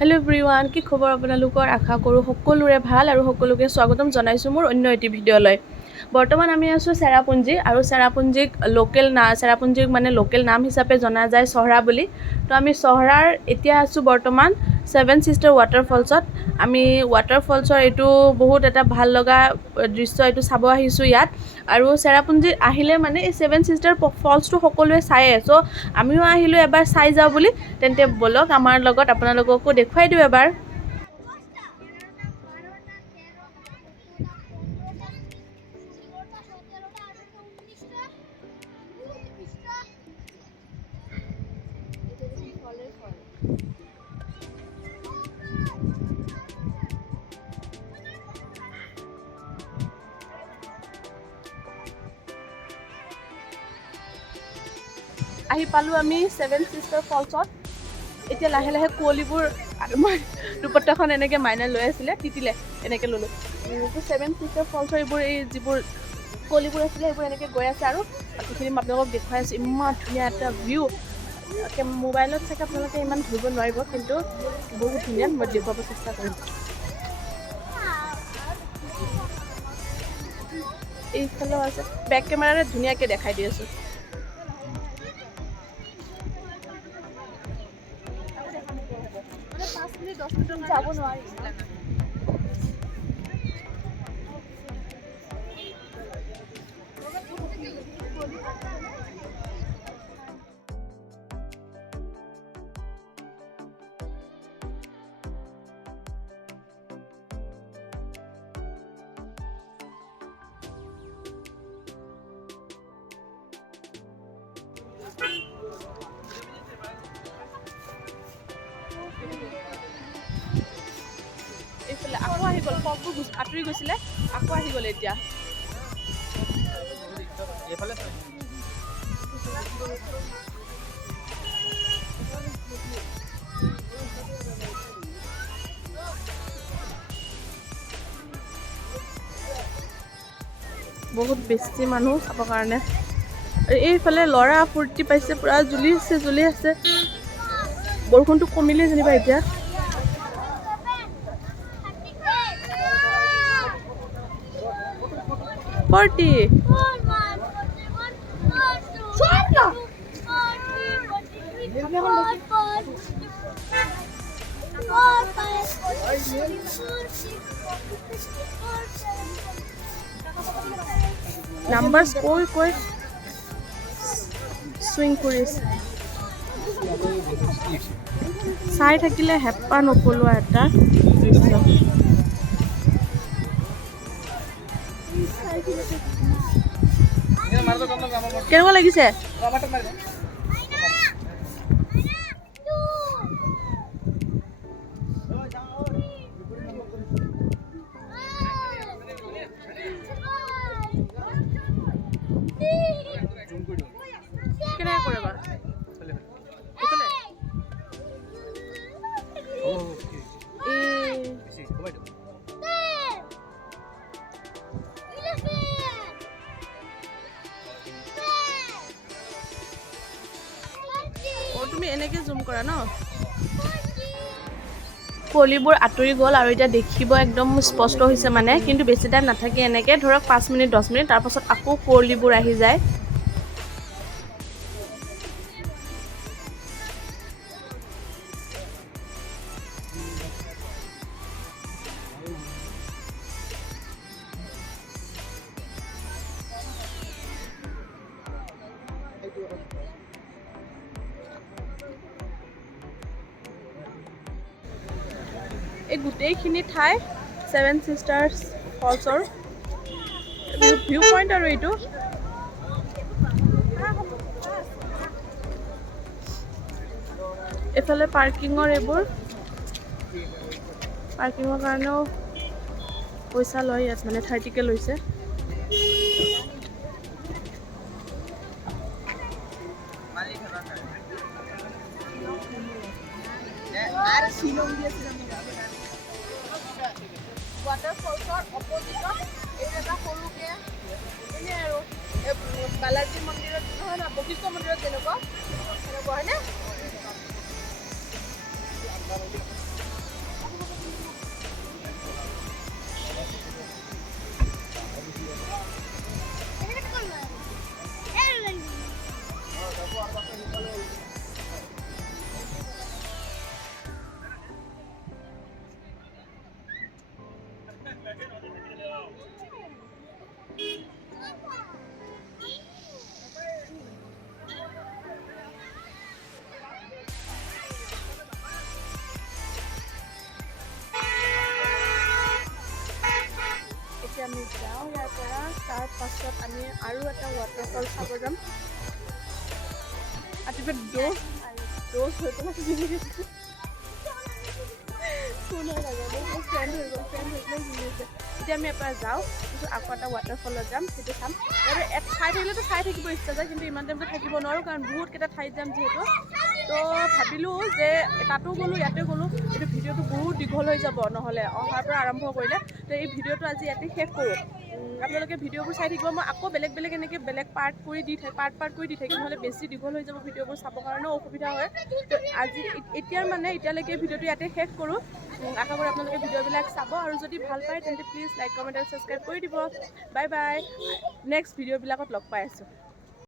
Hello everyone কি খবৰ আপোনালোকৰ আশা কৰোঁ সকলোৰে ভাল আৰু সকলোকে স্বাগতম জনাইছোঁ মোৰ অন্য এটি ভিডিঅ'লৈ বৰ্তমান আমি আছোঁ চেৰাপুঞ্জী আৰু চেৰাপুঞ্জীক চেৰাপুঞ্জীক মানে লোকেল নাম হিচাপে জনা যায় সোহৰা বুলি তো আমি সোহৰাৰ এতিয়া আছোঁ বৰ্তমান সেভেন সিস্টাৰ waterfallsত আমি waterfallsৰ এইটো বহুত এটা ভাল লগা দৃশ্য এইটো চাব আহিছোঁ ইয়াত আৰু চেৰাপুঞ্জী আহিলে মানে এই সেভেন সিস্টাৰ ফলছটো সকলোৱে চায়ে সো আমিও আহিলোঁ এবাৰ চাই যাওঁ বুলি তেন্তে বলক আমাৰ লগত আপোনালোককো দেখুৱাই দিওঁ এবাৰ আহি পালোঁ আমি সেভেন সিস্টাৰ ফলছত এতিয়া লাহে লাহে কুঁৱলীবোৰ আৰু মই দুপট্টাখন এনেকৈ মাইনা লৈ আছিলে তিতিলে এনেকৈ ল'লোঁ তো সেভেন সিস্টাৰ ফলছৰ এইবোৰ এই যিবোৰ কুঁৱলীবোৰ আছিলে সেইবোৰ এনেকৈ গৈ আছে আৰু বাকীখিনি মই আপোনালোকক দেখুৱাই আছোঁ ইমান ধুনীয়া এটা ভিউ মোবাইলত চাগে আপোনালোকে ইমান ধৰিব নোৱাৰিব কিন্তু বহুত ধুনীয়া মই দেখুৱাব চেষ্টা কৰিম এইফালেও আছে বেক কেমেৰাৰে ধুনীয়াকৈ দেখাই দি আছোঁ যাব নোৱাৰি এইফালে আকৌ আহি গ'ল ফগবোৰ আঁতৰি গৈছিলে আকৌ আহি গ'ল এতিয়া বহুত বেছি মানুহ চাবৰ কাৰণে এইফালে ল'ৰা ফূৰ্তি পাইছে পুৰা জ্বলি আছে বৰষুণটো কমিলে যেনিবা এতিয়া Forty. Numbers koi swing kuris. Sai thakile heppa nopolwa eta drisya. কেনেকুৱা লাগিছে তুমি এনেকে জুম কৰা ন কুঁৱলীবোৰ আঁতৰি গ'ল আৰু এতিয়া দেখিব একদম স্পষ্ট হৈছে মানে কিন্তু বেছি টাইম নাথাকে এনেকৈ ধৰক 5 মিনিট 10 মিনিট তাৰপাছত আকৌ কুঁৱলীবোৰ আহি যায় এই গোটেইখিনি ঠাই সেভেন সিস্টাৰ্ছ ফলছৰ ভিউ পইণ্ট আৰু এইটো এফালে পাৰ্কিঙৰ এইবোৰ পাৰ্কিঙৰ কাৰণেও পইচা লয় ইয়াত মানে 30কে লৈছে shillong waterfallsৰ অপজিটত এই এটা সৰুকে এনে আৰু বালাজী মন্দিৰত নহয় না বশিষ্ঠ মন্দিৰত যেনেকুৱা হয়নে তাৰ পাছত আমি আৰু এটা ৱাটাৰফল চাব যাম আতিফে ড'জ হৈ পেলাই কিনি আছে কোন হয় নাজানো ফ্ৰেণ্ড হৈ পেলাই কিনি আছে এতিয়া আমি এবাৰ যাওঁ তাৰপিছত আকৌ এটা ৱাটাৰফলত যাম সেইটো চাম আৰু এক ঠাই থাকিলেতো চাই থাকিব ইচ্ছা যায় কিন্তু ইমান টাইমটো থাকিব নোৱাৰোঁ কাৰণ বহুতকেইটা ঠাইত যাম যিহেতু তো ভাবিলোঁ যে তাতো গ'লোঁ ইয়াতে গ'লোঁ কিন্তু ভিডিঅ'টো বহুত দীঘল হৈ যাব নহ'লে অহাৰ পৰা আৰম্ভ কৰিলে তো এই ভিডিঅ'টো আজি ইয়াতে শেষ কৰোঁ আপোনালোকে ভিডিঅ'বোৰ চাই থাকিব মই আকৌ বেলেগ এনেকৈ বেলেগ পাৰ্ট কৰি দি থাকিম নহ'লে বেছি দীঘল হৈ যাব ভিডিঅ'বোৰ চাবৰ কাৰণেও অসুবিধা হয় তো আজি এতিয়ালৈকে ভিডিঅ'টো ইয়াতে শেষ কৰোঁ আশা কৰোঁ আপোনালোকে ভিডিঅ'বিলাক চাব আৰু যদি ভাল পায় তেন্তে প্লিজ লাইক কমেণ্ট আৰু ছাবস্ক্ৰাইব কৰি দিব বাই বাই নেক্সট ভিডিঅ'বিলাকত লগ পাই আছোঁ